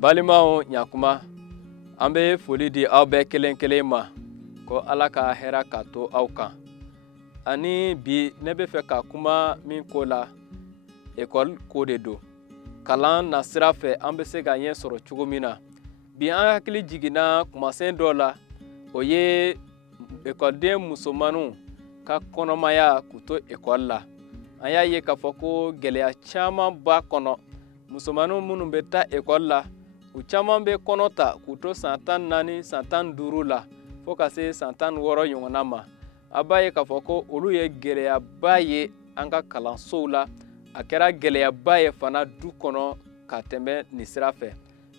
Balimaw nyakuma ambe foli di aw bɛɛ kelen kelen ma ko Ala ka hɛra ka to aw kan. Ani bi ne bɛ fɛ ka kuma min ko la école ko de do. Kalan na sira fɛ an bɛ se ka ɲɛ sɔrɔ cogo min na. Bi an hakili jiginna kumasen dɔ la o ye écoleden musomanninw ka kɔnɔmaya k'u to école la. An y'a ye k'a fɔ ko gɛlɛya caman b'a kɔnɔ. Musomanninw minnu bɛ taa école la u caman bɛ kɔnɔ ta k'u to san 14 san 15 la fo ka se san 16 ɲɔgɔnna ma. A b'a ye k'a fɔ ko olu ye gɛlɛyaba ye an ka kalansow la. A kɛra gɛlɛyaba ye fana du kɔnɔ ka tɛmɛ nin sira fɛ.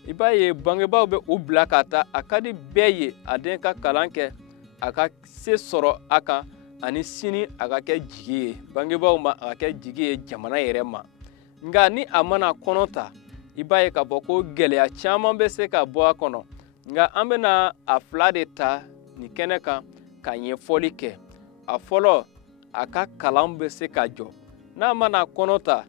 I b'a ye bangebaaw bɛ u bila ka taa a ka di bɛɛ ye a den ka kalan kɛ a ka se sɔrɔ a kan ani sini a ka kɛ jigi ye bangebaaw ma a ka kɛ jigi ye jamana yɛrɛ ma. Nka ni a mana kɔnɔ ta i b'a ye k'a fɔ ko gɛlɛya caman bɛ se ka bɔ a kɔnɔ. Nka an bɛna a fila de ta nin kɛnɛ kan ka ɲɛfɔli kɛ. A fɔlɔ a ka kalan bɛ se ka jɔ. N'a mana kɔnɔ ta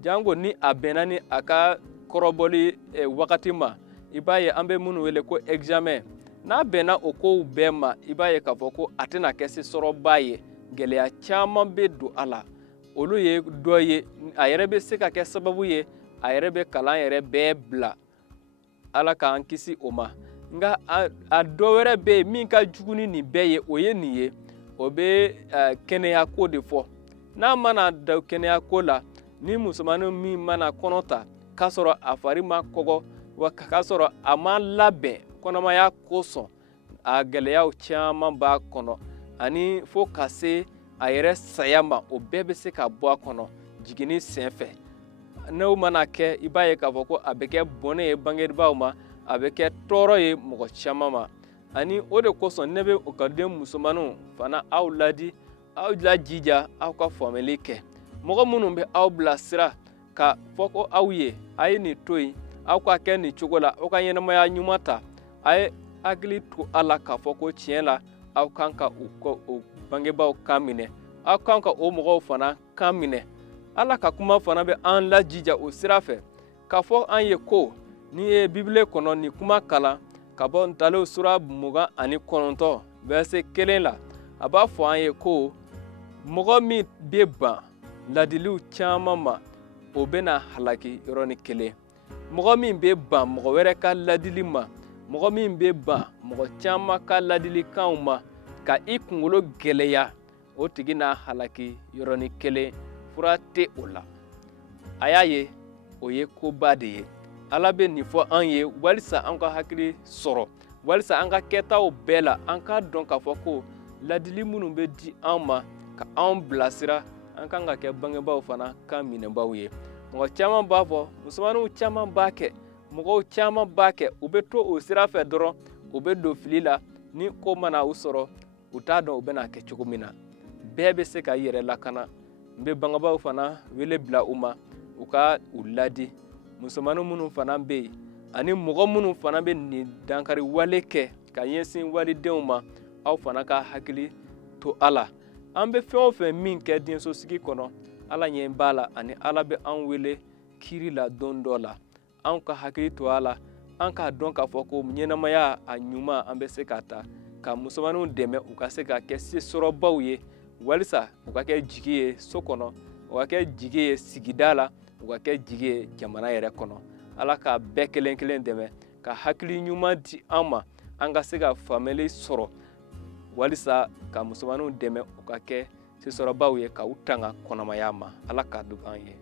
jango ni a bɛnna ni a ka kɔrɔbɔli wagati ma i b'a ye an bɛ minnu wele ko examen. N'a bɛnna o kow bɛɛ ma i b'a ye k'a fɔ ko a tɛna kɛ sɔrɔba ye. Gɛlɛya caman bɛ don a la. Olu ye dɔ ye a yɛrɛ bɛ se ka kɛ sababu ye a yɛrɛ bɛ kalan yɛrɛ bɛɛ bila. Ala k'an kisi o ma. Nka a dɔ wɛrɛ bɛ yen min ka jugu ni nin bɛɛ ye o ye nin ye. O bɛ kɛnɛya ko de fɔ. N'a mana da kɛnɛya ko la ni musomanin min mana kɔnɔ ta k'a sɔrɔ a fari ma kɔgɔ wa k'a sɔrɔ a ma labɛn kɔnɔmaya kosɔn a gɛlɛyaw caman b'a kɔnɔ ani fo ka se a yɛrɛ saya ma o bɛɛ bɛ se ka bɔ a kɔnɔ jiginni sen fɛ. N'o mana kɛ i b'a ye k'a fɔ ko a bɛ kɛ bɔnɛ ye bangebaaw ma a bɛ kɛ tɔɔrɔ ye mɔgɔ caman ma. Ani o de kosɔn ne bɛ écoleden musomanninw fana aw ladi aw lajija aw ka faamuyali kɛ. Mɔgɔ minnu bɛ aw bila sira ka fɔ ko aw ye a ye nin to yen aw ka kɛ nin cogo la aw ka ɲɛnamaya ɲuman ta a ye hakili to a la k'a fɔ ko tiɲɛ la aw kan ka o bangebaaw kan minɛ aw kan ka o mɔgɔw fana kan minɛ. Ala ka kuma fana bɛ an lajija o sira fɛ k'a fɔ an ye ko n'i ye Bibele kɔnɔ nin kuma kalan ka bɔ Ntalew sura 29 verset 1 la a b'a fɔ an ye ko mɔgɔ min bɛ ban ladiliw caman ma o bɛna halaki yɔrɔnin kelen. Mɔgɔ min bɛ ban mɔgɔ wɛrɛ ka ladili ma mɔgɔ min bɛ ban mɔgɔ caman ka ladilikanw ma ka i kunkolo gɛlɛya o tigi n'a halaki yɔrɔnin kelen fura tɛ o la. A y'a ye o ye koba de ye. Ala bɛ nin fɔ an ye walisa an ka hakili sɔrɔ walisa an ka kɛtaw bɛɛ la an ka dɔn k'a fɔ ko ladili minnu bɛ di an ma ka an bilasira an kan ka kɛ bangebaaw fana kan minɛbaaw ye. Mɔgɔ caman b'a fɔ musomaninw caman b'a kɛ mɔgɔw caman b'a kɛ u bɛ to o sira fɛ dɔrɔn u bɛ don fili la ni ko mana u sɔrɔ u t'a dɔn u bɛna kɛ cogo min na. Bɛɛ bɛ se ka i yɛrɛ lakana. N bɛ bangebaaw fana wele bila u ma u ka u ladi. Musomanin minnu fana bɛ yen ani mɔgɔ minnu fana bɛ nin dankari wale kɛ ka ɲɛsin walidenw ma aw fana ka hakili to a la. An bɛ fɛn o fɛn min kɛ densosigi kɔnɔ Ala ɲɛ b'a la ani Ala bɛ an wele kiri la don dɔ la. An ka hakili to a la an k'a dɔn k'a fɔ ko ɲɛnamaya a ɲuman an bɛ se k'a ta ka musomaninw dɛmɛ u ka se ka kɛ sesɔrɔbaw ye walisa u ka kɛ jigi ye so kɔnɔ u ka kɛ jigi ye sigida la u ka kɛ jigi ye jamana yɛrɛ kɔnɔ. Ala k'a bɛɛ kelen kelen dɛmɛ ka hakili ɲuman di an ma an ka se ka faamuyali sɔrɔ walisa ka musomaninw dɛmɛ u ka kɛ sesɔrɔbaw ye ka u tanga kɔnɔmaya ma. Ala k'a dɔn an ye.